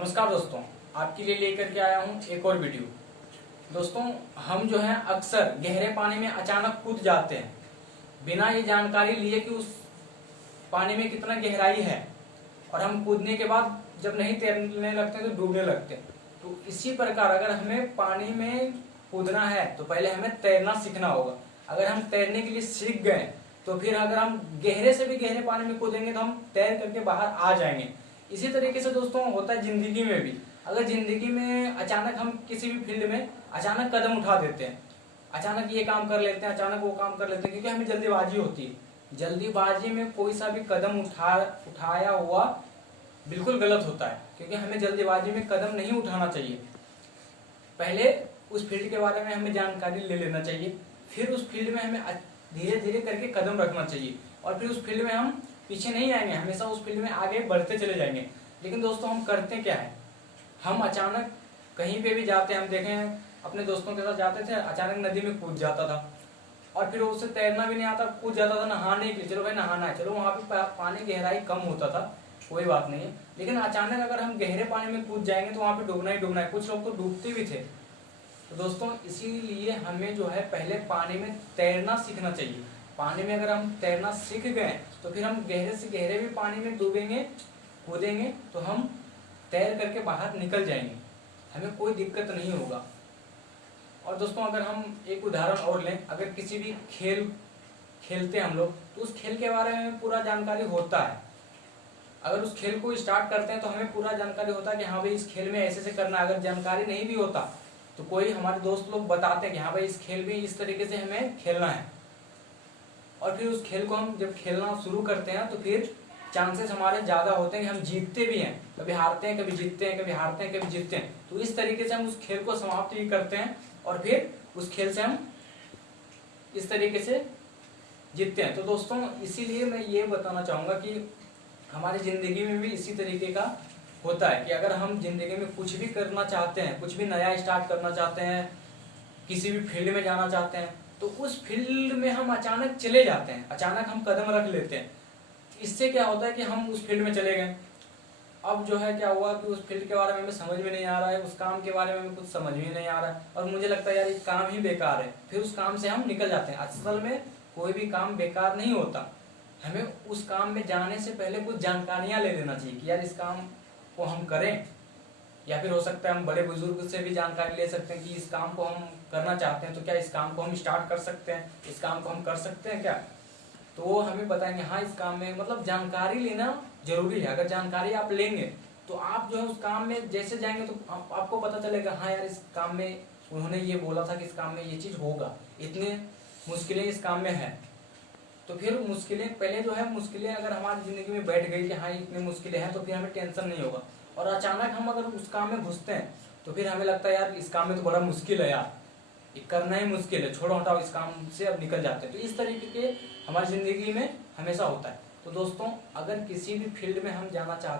नमस्कार दोस्तों, आपके लिए लेकर के आया हूं एक और वीडियो। दोस्तों, हम जो है अक्सर गहरे पानी में अचानक कूद जाते हैं बिना ये जानकारी लिए कि उस पानी में कितना गहराई है, और हम कूदने के बाद जब नहीं तैरने लगते हैं तो डूबने लगते हैं। तो इसी प्रकार अगर हमें पानी में कूदना है तो पहले हमें तैरना सीखना होगा। अगर हम तैरने के लिए सीख गए तो फिर अगर हम गहरे से भी गहरे पानी में कूदेंगे तो हम तैर करके बाहर आ जाएंगे। इसी तरीके से दोस्तों होता है जिंदगी में भी। अगर जिंदगी में अचानक हम किसी भी फील्ड में अचानक कदम उठा देते हैं, अचानक ये काम कर लेते हैं, अचानक वो काम कर लेते हैं, क्योंकि हमें जल्दीबाजी होती है। जल्दीबाजी में कोई सा भी कदम उठाया हुआ बिल्कुल गलत होता है, क्योंकि हमें जल्दीबाजी में कदम नहीं उठाना चाहिए। पहले उस फील्ड के बारे में हमें जानकारी ले लेना चाहिए, फिर उस फील्ड में हमें धीरे धीरे करके कदम रखना चाहिए, और फिर उस फील्ड में हम पीछे नहीं आएंगे, हमेशा उस फील्ड में आगे बढ़ते चले जाएंगे। लेकिन दोस्तों, हम करते क्या है, हम अचानक कहीं पे भी जाते हैं, हम देखें अपने दोस्तों के साथ जाते थे, अचानक नदी में कूद जाता था, और फिर उससे तैरना भी नहीं आता, कूद जाता था नहाने के लिए। चलो भाई नहाना है, चलो वहां पे पानी गहराई कम होता था, कोई बात नहीं है। लेकिन अचानक अगर हम गहरे पानी में कूद जाएंगे तो वहां पे डूबना ही डूबना है। कुछ लोग तो डूबते भी थे। तो दोस्तों, इसीलिए हमें जो है पहले पानी में तैरना सीखना चाहिए। पानी में अगर हम तैरना सीख गए तो फिर हम गहरे से गहरे भी पानी में डूबेंगे, कूदेंगे तो हम तैर करके बाहर निकल जाएंगे, हमें कोई दिक्कत नहीं होगा। और दोस्तों, अगर हम एक उदाहरण और लें, अगर किसी भी खेल खेलते हैं हम लोग, तो उस खेल के बारे में पूरा जानकारी होता है। अगर उस खेल को स्टार्ट करते हैं तो हमें पूरा जानकारी होता है कि हाँ भाई इस खेल में ऐसे करना है। अगर जानकारी नहीं भी होता तो कोई हमारे दोस्त लोग बताते हैं कि हाँ भाई इस खेल में इस तरीके से हमें खेलना है, और फिर उस खेल को हम जब खेलना शुरू करते हैं तो फिर चांसेस हमारे ज्यादा होते हैं कि हम जीतते भी हैं। कभी हारते हैं, कभी जीतते हैं, कभी हारते हैं, कभी जीतते हैं। तो इस तरीके से हम उस खेल को समाप्त भी करते हैं, और फिर उस खेल से हम इस तरीके से जीतते हैं। तो दोस्तों, इसीलिए मैं ये बताना चाहूंगा कि हमारी जिंदगी में भी इसी तरीके का होता है कि अगर हम जिंदगी में कुछ भी करना चाहते हैं, कुछ भी नया स्टार्ट करना चाहते हैं, किसी भी फील्ड में जाना चाहते हैं, तो उस फील्ड में हम अचानक चले जाते हैं, अचानक हम कदम रख लेते हैं। इससे क्या होता है कि हम उस फील्ड में चले गए। अब जो है क्या हुआ कि उस फील्ड के बारे में हमें समझ में नहीं आ रहा है, उस काम के बारे में हमें कुछ समझ में नहीं आ रहा है, और मुझे लगता है यार ये काम ही बेकार है। फिर उस काम से हम निकल जाते हैं। असल में कोई भी काम बेकार नहीं होता। हमें उस काम में जाने से पहले कुछ जानकारियां ले लेना चाहिए कि यार इस काम को हम करें, या फिर हो सकता है हम बड़े बुजुर्ग से भी जानकारी ले सकते हैं कि इस काम को हम करना चाहते हैं तो क्या इस काम को हम स्टार्ट कर सकते हैं, इस काम को हम कर सकते हैं क्या। तो वो हमें बताएंगे हाँ इस काम में, मतलब जानकारी लेना जरूरी है। अगर जानकारी आप लेंगे तो आप जो है उस काम में जैसे जाएंगे तो आपको पता चलेगा हाँ यार इस काम में उन्होंने ये बोला था कि इस काम में ये चीज होगा, इतने मुश्किलें इस काम में है। तो फिर मुश्किलें पहले जो है, मुश्किलें अगर हमारी जिंदगी में बैठ गई कि हाँ इतनी मुश्किलें हैं, तो फिर हमें टेंशन नहीं होगा। और अचानक हम अगर उस काम में घुसते हैं तो फिर हमें लगता है यार इस काम में तो बड़ा मुश्किल है, यार ये करना ही मुश्किल है, छोड़ो हटाओ, इस काम से अब निकल जाते हैं। तो इस तरीके के हमारी जिंदगी में हमेशा होता है। तो दोस्तों, अगर किसी भी फील्ड में हम जाना चाहते हैं